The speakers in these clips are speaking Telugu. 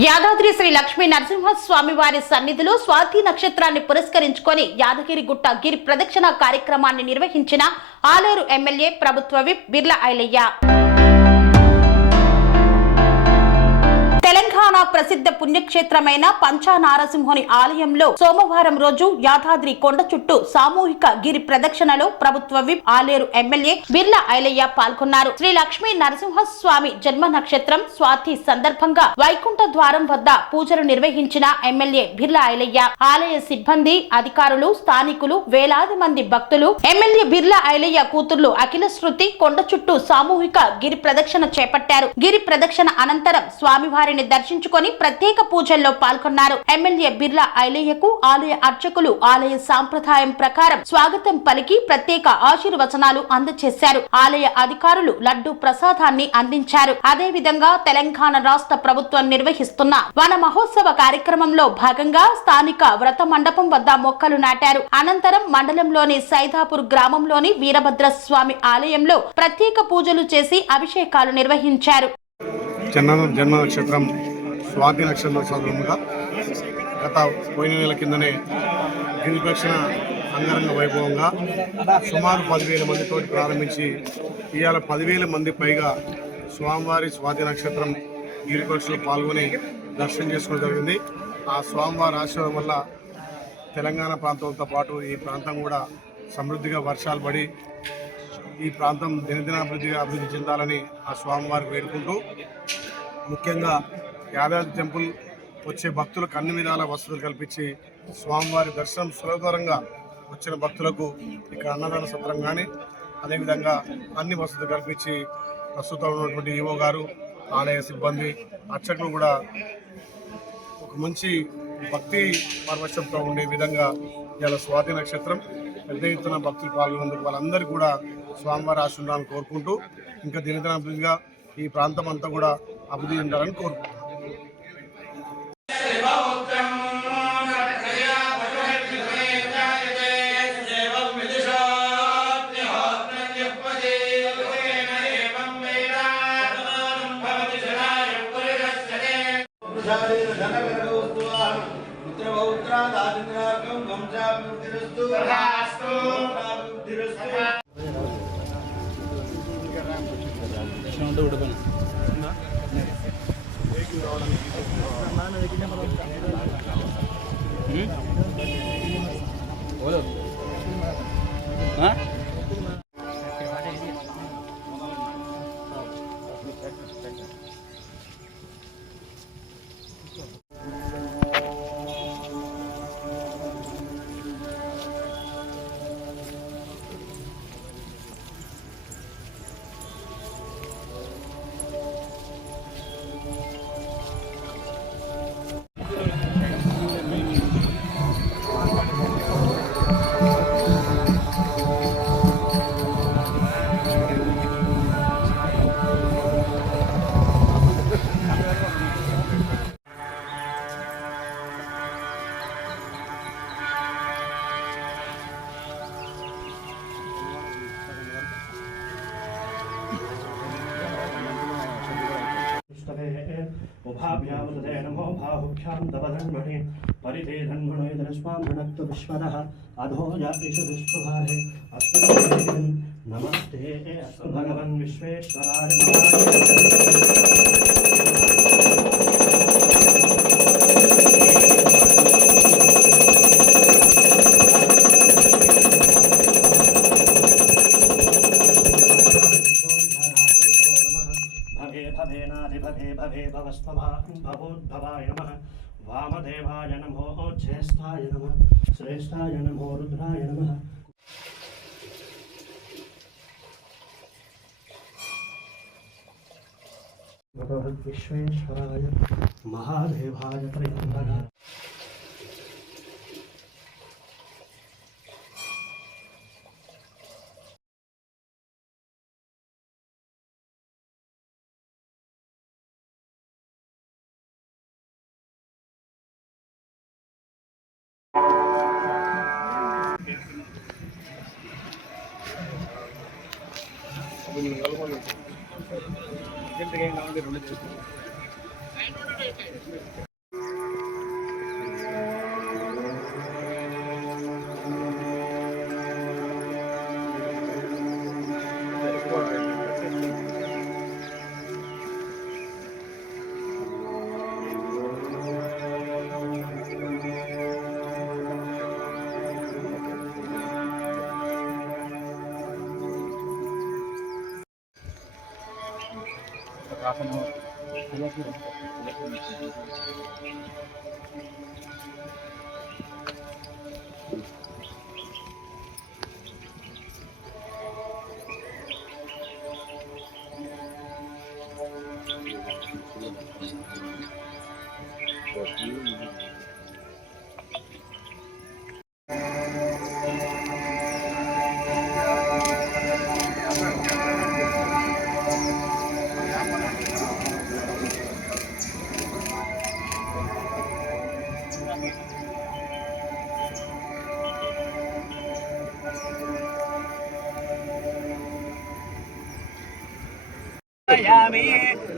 యాదాద్రి శ్రీ లక్ష్మీ నరసింహస్వామి వారి సన్నిధిలో స్వాతి నక్షత్రాన్ని పురస్కరించుకొని యాదగిరిగుట్ట గిరి ప్రదక్షిణ కార్యక్రమాన్ని నిర్వహించిన ఆలేరు ఎమ్మెల్యే ప్రభుత్వ విప్ బిర్లా ఐలయ్య. తెలంగాణ ప్రసిద్ధ పుణ్యక్షేత్రమైన పంచానారసింహుని ఆలయంలో సోమవారం రోజు యాదాద్రి కొండ చుట్టూ సామూహిక గిరి ప్రదక్షిణలో ప్రభుత్వ విప్ ఆలేరు ఎమ్మెల్యే బిర్లా ఐలయ్య పాల్గొన్నారు. శ్రీ లక్ష్మీ నరసింహస్వామి జన్మ నక్షత్రం స్వాతి సందర్భంగా వైకుంఠ ద్వారం వద్ద పూజలు నిర్వహించిన ఎమ్మెల్యే బిర్లా ఐలయ్య, ఆలయ సిబ్బంది, అధికారులు, స్థానికులు, వేలాది మంది భక్తులు ఎమ్మెల్యే బిర్లా ఐలయ్య కూతుర్లు అఖిల శృతి కొండ చుట్టూ సామూహిక గిరి ప్రదక్షిణ చేపట్టారు. గిరి ప్రదక్షిణ అనంతరం స్వామివారిని దర్శించుకొని ప్రత్యేక పూజల్లో పాల్గొన్నారు. ఎమ్మెల్యే బిర్లా ఐలయ్యకు ఆలయ అర్చకులు ఆలయ సాంప్రదాయం ప్రకారం స్వాగతం పలికి ప్రత్యేక ఆశీర్వచనాలు అందజేశారు. ఆలయ అధికారులు లడ్డు ప్రసాదాన్ని అందించారు. అదేవిధంగా తెలంగాణ రాష్ట్ర ప్రభుత్వం నిర్వహిస్తున్న వన మహోత్సవ కార్యక్రమంలో భాగంగా స్థానిక వ్రత మండపం వద్ద మొక్కలు నాటారు. అనంతరం మండలంలోని సైదాపూర్ గ్రామంలోని వీరభద్రస్వామి ఆలయంలో ప్రత్యేక పూజలు చేసి అభిషేకాలు నిర్వహించారు. జన్మ నక్షత్రం స్వాతి నక్షత్రంగా గత పోయిన నెల కిందనే గిరి ప్రదక్షిణ అంగరంగ వైభవంగా సుమారు 10,000 మందితో ప్రారంభించి ఇవాళ 10,000 మంది పైగా స్వామివారి స్వాతి నక్షత్రం గిరి ప్రదక్షిణలో పాల్గొని దర్శనం చేసుకోవడం జరిగింది. ఆ స్వామివారి ఆశీర్వాదం వల్ల తెలంగాణ ప్రాంతంతో పాటు ఈ ప్రాంతం కూడా సమృద్ధిగా వర్షాలు పడి ఈ ప్రాంతం అభివృద్ధి చెందాలని ఆ స్వామివారికి వేడుకుంటూ, ముఖ్యంగా యాదాద్రి టెంపుల్ వచ్చే భక్తులకు అన్ని విధాల వసతులు కల్పించి స్వామివారి దర్శనం సులభతరంగా వచ్చిన భక్తులకు ఇక్కడ అన్నదాన సత్రం కానీ అదేవిధంగా అన్ని వసతులు కల్పించి ప్రస్తుతం ఉన్నటువంటి ఈవో గారు, ఆలయ సిబ్బంది, అర్చకులు కూడా ఒక మంచి భక్తి పరవశంతో ఉండే విధంగా ఇవాళ స్వాతి నక్షత్రం పెద్ద ఎత్తున భక్తులు పాల్గొన్నందుకు వాళ్ళందరూ కూడా స్వామివారి ఆశీర్వాదాన్ని కోరుకుంటూ ఇంకా దినదినాభివృద్ధిగా ఈ ప్రాంతం అంతా కూడా అభివృద్ధి చెందాలని కోరుకుంటున్నాను. उभाभ्यामुदे नमो बाहुभ्यां दवधन्मणे परिते धन्मणोदरस्वां भुनक्तु विश्वदः अधो जातिषु विश्वभारे अस्मिन् नमस्ते अस्तु भगवन् विश्वेश्वराय भवे भवोद्भवाय नमः वामदेवाय नमो ज्येष्ठाय नमः श्रेष्ठाय नमो रुद्राय नमः विश्वेश्वराय महादेवाय त्र्यम्बकाय అర్జెంట్గా ఏం కావాలి 2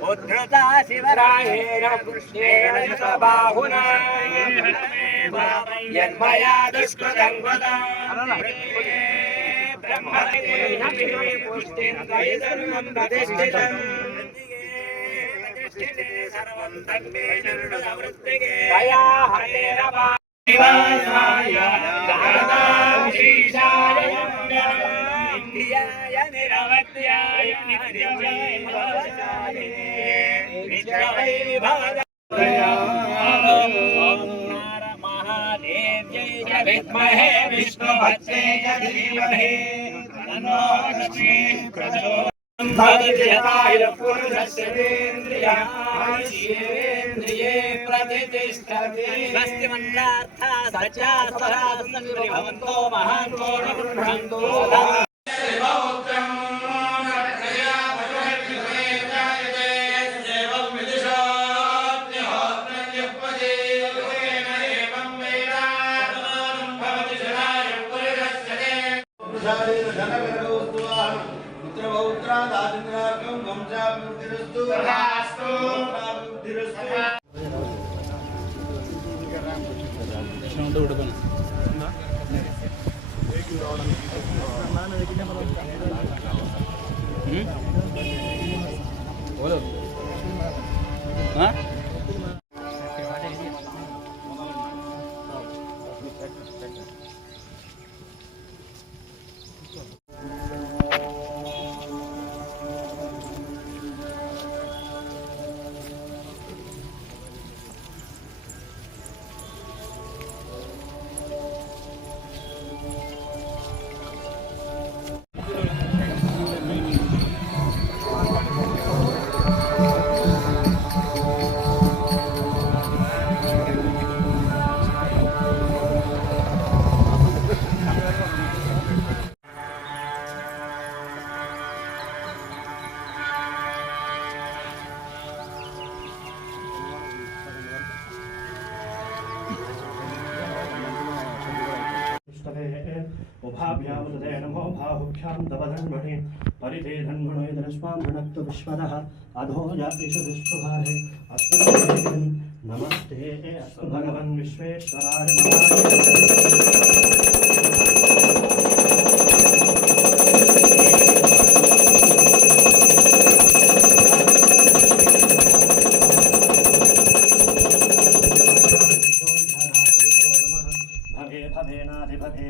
उद्धृता शिवरायेण कृष्णेन बाहुना यन्मया दुष्कृतं पुष्टिं सर्वं प्रतिष्ठितम् सर्वं तन्मे चरणवृत्तिके दया हरेण शिवाय शीशाय नित्याय निरवध्याय महादेव्यै च विद्महे विष्णुभक्त्यै च धीमहि तन्नो लक्ष्मी प्रचोदयात् पुरुषस्य इन्द्रिये प्रतिष्ठति स्वस्ति मन्त्रार्था सच्चा स्वरासन्ति भवन्तो महान्तो न गृह्णन्तु उभाभ्यामुदे नमो बाहुभ्यां तवधन्मणे परिते धन्मणे धनस्वां भुनक्तु विश्वदः अधो जातिषु विश्वभारे अस्तु नमस्ते अस्तु भगवन् विश्वेश्वराय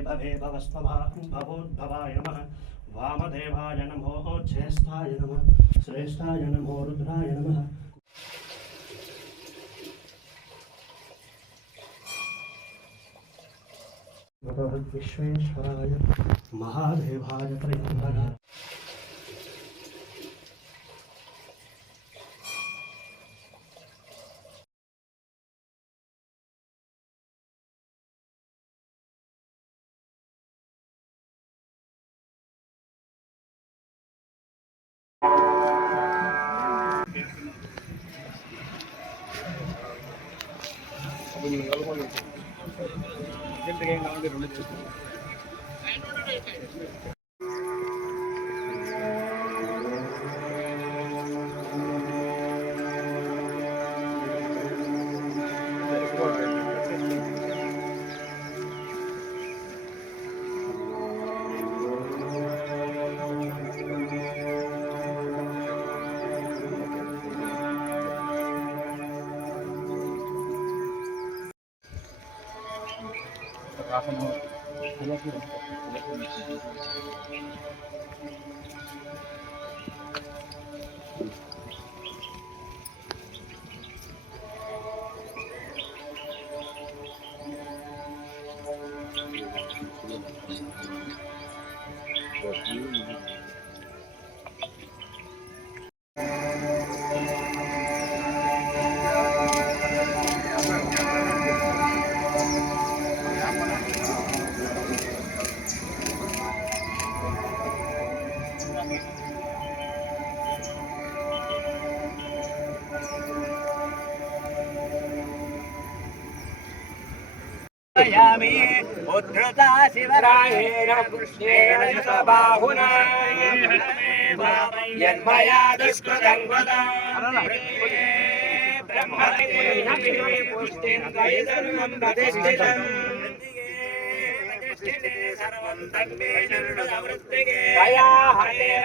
भवे भवोद्भवाय नमः वामदेवाय नमो ज्येष्ठाय नमः श्रेष्ठाय नमो रुद्राय नमः विश्वेश्वराय महादेवाय त्र्यम्बकाय उद्धृता शिवरायेण कृष्णेन बाहुना यन्मया दुष्कृतं सर्वं तन्मे चरणवृत्तिगे दया हरेण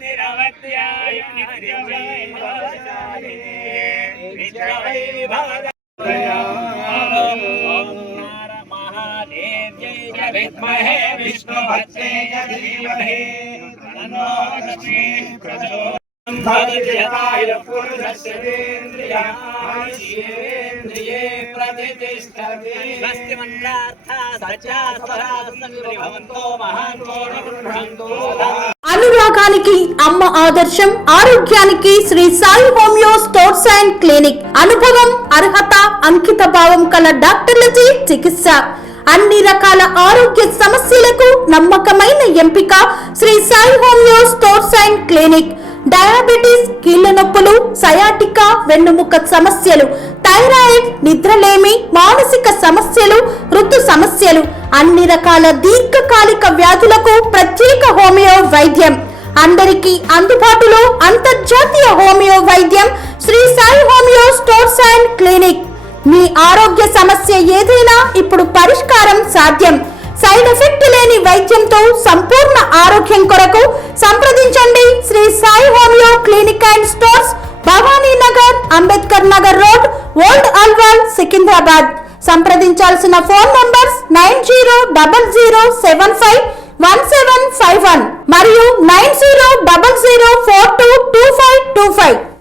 निरवत्याय महादेव्यै विद्महे विष्णुपत्न्यै धीमहि तन्नो लक्ष्मी प्रचोदयात् पुरुषस्येन्द्रिये प्रतिष्ठति स्वस्तिमन्त्रार्थः सच्चा भवन्तो महान्तो निगृह्णन्तु అనురాగానికి అమ్మ ఆదర్శం, ఆరోగ్యానికి Shri Sai homeo stores and clinic. అనుభవం, అర్హత, అంకిత భావం కల డాక్టర్లచే చికిత్స. అన్ని రకాల ఆరోగ్య సమస్యలకు నమ్మకమైన ఎంపిక Shri Sai homeo stores and clinic. Diabetes, కీళ్ల నొప్పులు, సయాటికా, వెన్నుముక సమస్యలు, థైరాయిడ్, నిద్రలేమి, మానసిక సమస్యలు, ఋతు సమస్యలు, అన్ని రకాల దీర్ఘకాలిక వ్యాధులకు ప్రత్యేక హోమియో వైద్యం. అందరికీ అందుబాటులో అంతర్జాతీయ హోమియో వైద్యం Shri Sai homeo stores and clinic. మీ ఆరోగ్య సమస్య ఏదైనా ఇప్పుడు పరిష్కారం సాధ్యం. సైడ్ ఎఫెక్ట్ లేని వైద్యంతో సంపూర్ణ ఆరోగ్యం కొరకు సంప్రదించండి Shri Sai homeo clinic and stores, Bhavani Nagar, Ambedkar Nagar road, old Alwal, Secunderabad. సంప్రదించాల్సిన ఫోన్ నంబర్స్ 9000751751 మరియు 9000422525.